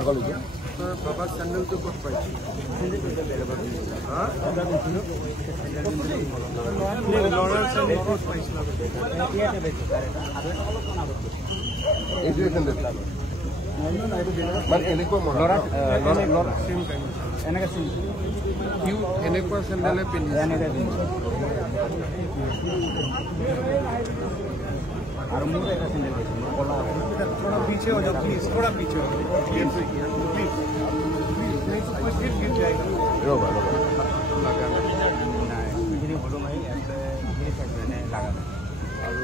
আগলৈকে বাবা চেণ্ডেলটো ক'ত পাইছে ল'ৰাৰ চেণ্ডেল ক'ত পাইছিলা এইটোৱে চেণ্ডেল মানে এনেকুৱা এনেকুৱা চেণ্ডেলে পিন্ধিছে और मुझे ऐसा सिंगल थोड़ा पीछे हो जाओ प्लीज थोड़ा पीछे हो जाओ प्लीज नहीं तो कुछ गिर जाएगा रोगा আৰু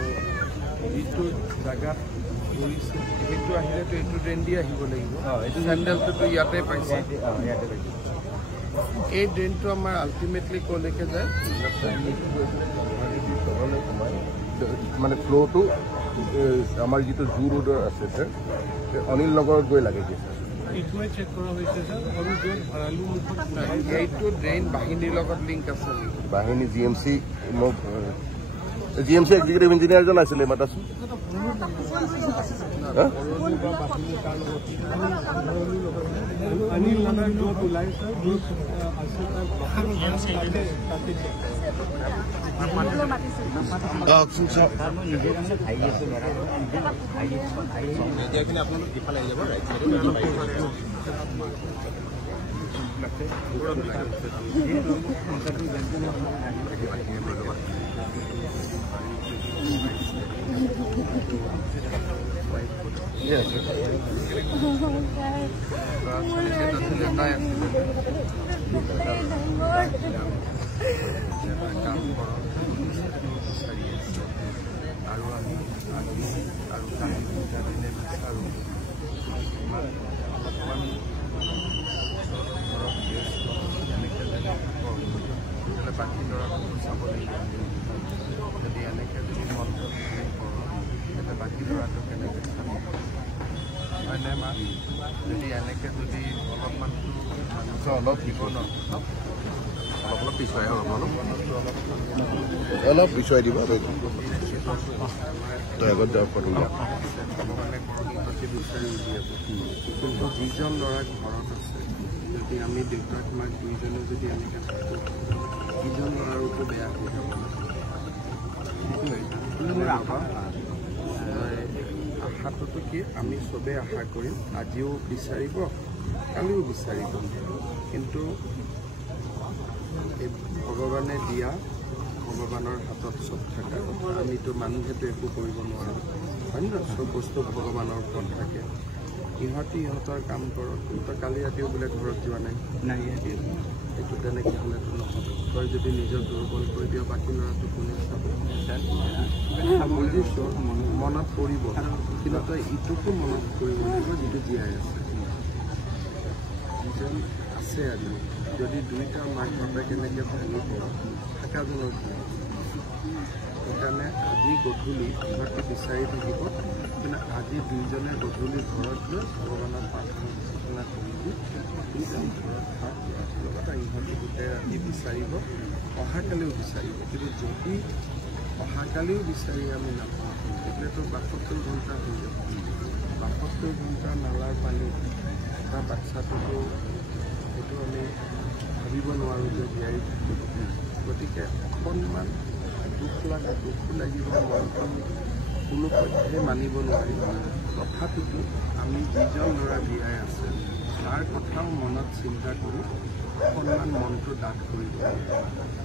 এইটো জেগাত পৰিছে সেইটো আহিলেতো এইটো ড্ৰেইন দি আহিব লাগিব চেণ্ডেলটোতো ইয়াতে পাইছে এই ড্ৰেইনটো আমাৰ আল্টিমেটলি ক'লৈকে যায় মানে ফ্ল'টো আমাৰ যিটো জু ৰোডৰ আছে স্যাৰ অনিল নগৰত গৈ লাগেগৈ এইটোৱে চেক কৰা হৈছে স্যাৰ আৰু য'ত ভৰালু মুখত এইটো ড্ৰেইন বাহিনীৰ লগত লিংক আছে বাহিনী জি এম চি এক্সিকিউটিভ ইঞ্জিনিয়াৰজন আছিলে মাতাচোন অনিল নগৰ য'ত ওলাইছে আৰু আমি আৰু কাহিনী বিচাৰোঁ অলপমান তেনেকৈ বাকী ল'ৰাটো চাব লাগিব যদি এনেকৈ যদি মনটো তেতিয়াহ'লে বাকী ল'ৰাটো কেনেকৈ চাব হয়নে মা যদি এনেকৈ যদি অলপমানটো অলপ দিব ন অলপ পিছুৱাই অলপ পিছুৱাই দিব তই আগত যাব পাৰিম ভগৱানে কৰ্মপতি বিচাৰি উলিয়াব কিন্তু যিজন ল'ৰা ঘৰত আছে যদি আমি দেউতাক মাক দুইজনে যদি এনেকৈ থাকোঁ যিজন ল'ৰাৰোতো বেয়া হৈ যাব আশাটোতো কি আমি চবেই আশা কৰিম আজিও বিচাৰিব কালিও বিচাৰিব কিন্তু এই ভগৱানে দিয়া ভগৱানৰ হাতত চব থকা কথা আমিতো মানুহেতো একো কৰিব নোৱাৰোঁ হয় নহয় চব বস্তু ভগৱানৰ ওপৰত থাকে ইহঁতৰ কাম কৰক কিন্তু কালি ৰাতিও বোলে ঘৰত যোৱা নাই এইটো তেনেকৈ হ'লেতো নহ'ব তই যদি নিজৰ দুৰ্বল কৰি দিয় বাকী ল'ৰাটো কোনে চাব বুজিছোঁ মনত পৰিব কিন্তু তই ইটোকো মনত কৰিব লাগিব যিটো জীয়াই আছে যিজন আছে আজি যদি দুইটা মাক বাপেক কেনেকৈ ভাঙি পৰ থাকাজনৰ সেইকাৰণে আজি গধূলি ইহঁতে বিচাৰি থাকিব কিন্তু আজি দুইজনে গধূলি ঘৰত গৈ ভগৱানৰ প্ৰাৰ্থনা কৰিবি দুইজনী ঘৰত থাক লগতে ইহঁতে গোটেই ৰাতি বিচাৰিব অহাকালিও বিচাৰিব কিন্তু যদি অহাকালিও বিচাৰি আমি নাপাওঁ তেতিয়াতো ৭২ ঘণ্টা হৈ যাব ৭২ ঘণ্টা নালাৰ পানী এটা বাচ্ছাটোতো সেইটো আমি ভাবিব নোৱাৰোঁ যে জীয়াই থাকিব গতিকে অকণমান দুখো লাগিব মনটো কোনো পধ্যে মানিব নোৱাৰিব তথাপিতো আমি যিজন ল'ৰা জীয়াই আছে তাৰ কথাও মনত চিন্তা কৰি অকণমান মনটো ডাঠ কৰিব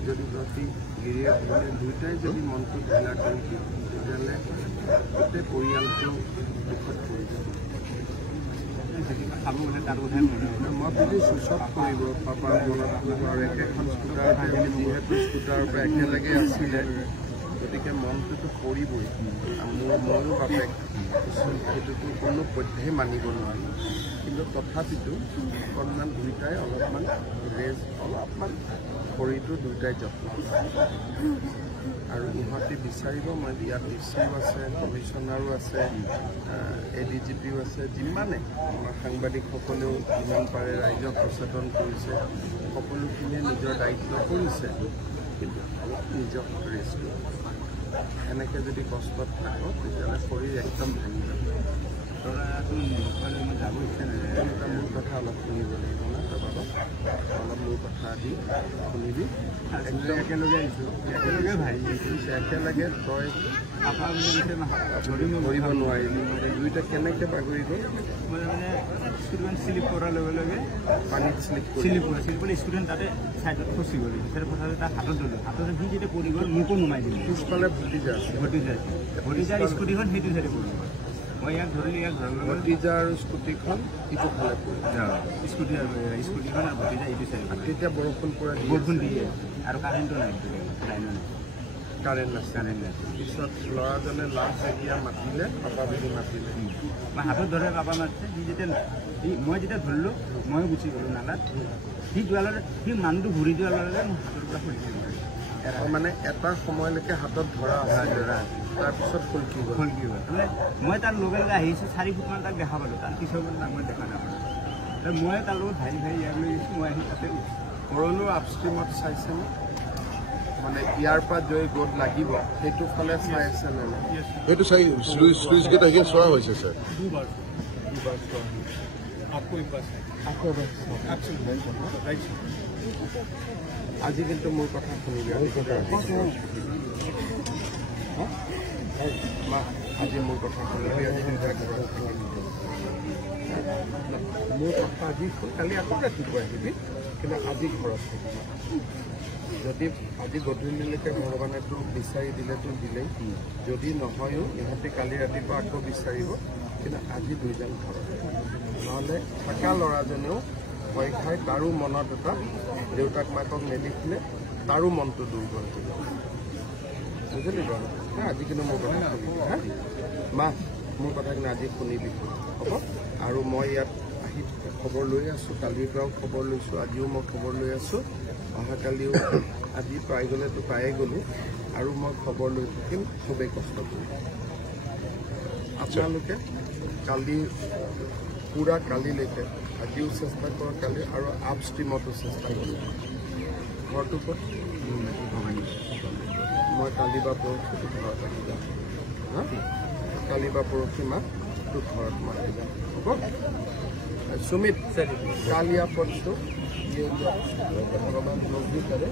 যদি প্ৰতি গিৰিয়ে ধৰিলে দুয়োটাই যদি মনটো ঢিলা কৰি দিওঁ তেতিয়াহ'লে গোটেই পৰিয়ালটো দুখত পৰি যাব মই বুজিছোঁ চব কৰিব পাপাৰ মনত কৰিব আৰু একেখন স্কুটাৰ যিহেতু স্কুটাৰৰ পৰা একেলগে আছিলে গতিকে মনটোতো পৰিবই মোৰো বাপেক সেইটোতো কোনো পধ্যেই মানিব নোৱাৰোঁ কিন্তু তথাপিতো অকণমান দুয়োটাই অলপমান ৰেষ্ট অলপমান শৰীৰটো দুয়োটাই যত্ন আৰু ইহঁতে বিচাৰিব মই ইয়াত ডিচিও আছে কমিশ্যনাৰো আছে ADGPও আছে যিমানে আমাৰ সাংবাদিকসকলেও যিমান পাৰে ৰাইজক সচেতন কৰিছে সকলোখিনিয়ে নিজৰ দায়িত্ব কৰিছে কিন্তু অলপ নিজক ৰেষ্ট এনেকৈ যদি কষ্টত থাকোঁ তেতিয়াহ'লে শৰীৰ একদম ভাঙি যাব মোৰ কথা দি শুনিবি একদম একেলগে আহিছোঁ একেলগে ভাই একেলগে তই আপা বুলি কৈছে নহয় ধৰিব নোৱাৰিলি দুইটা কেনেকৈ বাগৰি গ'ল মই মানে ষ্টুডেণ্ট শ্লিপ কৰাৰ লগে লগে পানীত শ্লিপ শ্লিপ কৰি ষ্টুডেণ্ট তাতে ছাইডত ফচি গ'ল পিছত কথাটো তাৰ হাতত ধৰিলোঁ হাতত সি যেতিয়া পৰি গ'ল মোকো নমাই দিলে পিছফালে ভতিজা আছে ভতিজাৰ স্কুটিখন সেইটো চাইডে পৰি গ'ল মই ইয়াক ধৰিলোঁ ইয়াক ধৰাৰ লগে ভতিজা আৰু স্কুটিখন ইটো ফালে পৰিল স্কুটিখন আৰু ভতিজা এইটো চাইডে তেতিয়া বৰষুণ পৰে বৰষুণ দিয়ে আৰু কাৰেণ্টটো নাই লাইনো নাই কাৰেণ্ট নাছিলে পিছত ল'ৰাজনে লাষ্ট এতিয়া মাতিলে পাপা বুলি মাতিলে মই হাতত ধৰে পাপা মাতিছে সি যেতিয়া মই যেতিয়া ধৰিলোঁ ময়ো গুচি গ'লোঁ নালাত সি যোৱাৰ লগে সি মানুহটো ঘূৰি যোৱাৰ লগে লগে মোৰ হাতৰ পৰা খুলিছিল মানে এটা সময়লৈকে হাতত ধৰা তাৰপিছত ফুলকি গ'ল কি হ'ল মানে মই তাৰ লগে লগে আহিছোঁ 4 ফুটমান তাক দেখা পালোঁ তাৰ পিছত তাক মই দেখা নাপালোঁ মই তাৰ লগত ভাই ইয়াক লৈ গৈছোঁ মই আহি তাতে ভৰলু আপষ্ট্ৰীমত চাইছেনে মানে ইয়াৰ পৰা জয় গ'ত লাগিব সেইটো ফালে চাই আছে নে এইটো চাই শ্লুইচ গেট আহি চোৱা হৈছে স্যাৰ আজি কিন্তু মোৰ কথা শুনিবি আজি মোৰ কথা শুনিবি মোৰ কথা আজি কালি আকৌ ৰাতিপুৱা আহিবি কিন্তু আজি ঘৰত থাকিবি যদি আজি গধূলিলৈকে ভগৱানে তোক বিচাৰি দিলে তোক দিলেই যদি নহয়ো ইহঁতে কালি ৰাতিপুৱা আকৌ বিচাৰিব কিন্তু আজি দুইজন ঘৰত নহ'লে থকা ল'ৰাজনেও ভয় খাই তাৰো মনত এটা দেউতাক মাকক নেদেখিলে তাৰো মনটো দুৰ্বল হৈ যাব বুজিলি বাৰু আজি কিন্তু মোৰ কথা শুনিবি হা মা মোৰ কথা কিন্তু আজি শুনিবি হ'ব আৰু মই ইয়াত আহি খবৰ লৈ আছোঁ কালিৰ পৰাও খবৰ লৈছোঁ আজিও মই খবৰ লৈ আছোঁ অহাকালিও আজি পাই গ'লেতো পায়ে গ'লোঁ আৰু মই খবৰ লৈ থাকিম খুবেই কষ্ট কৰিম আপোনালোকে কালি পূৰা কালিলৈকে আজিও চেষ্টা কৰক কালি আৰু আপষ্ট্ৰীমতো চেষ্টা কৰক ঘৰটো ক'ত মই কালি বা পৰহি ঘৰত আহি যাম হা কালি বা পৰহি মা তোৰ ঘৰত মই আহি যাম হ'ব सुमित काल या परसों ये भगवान लोग भी करे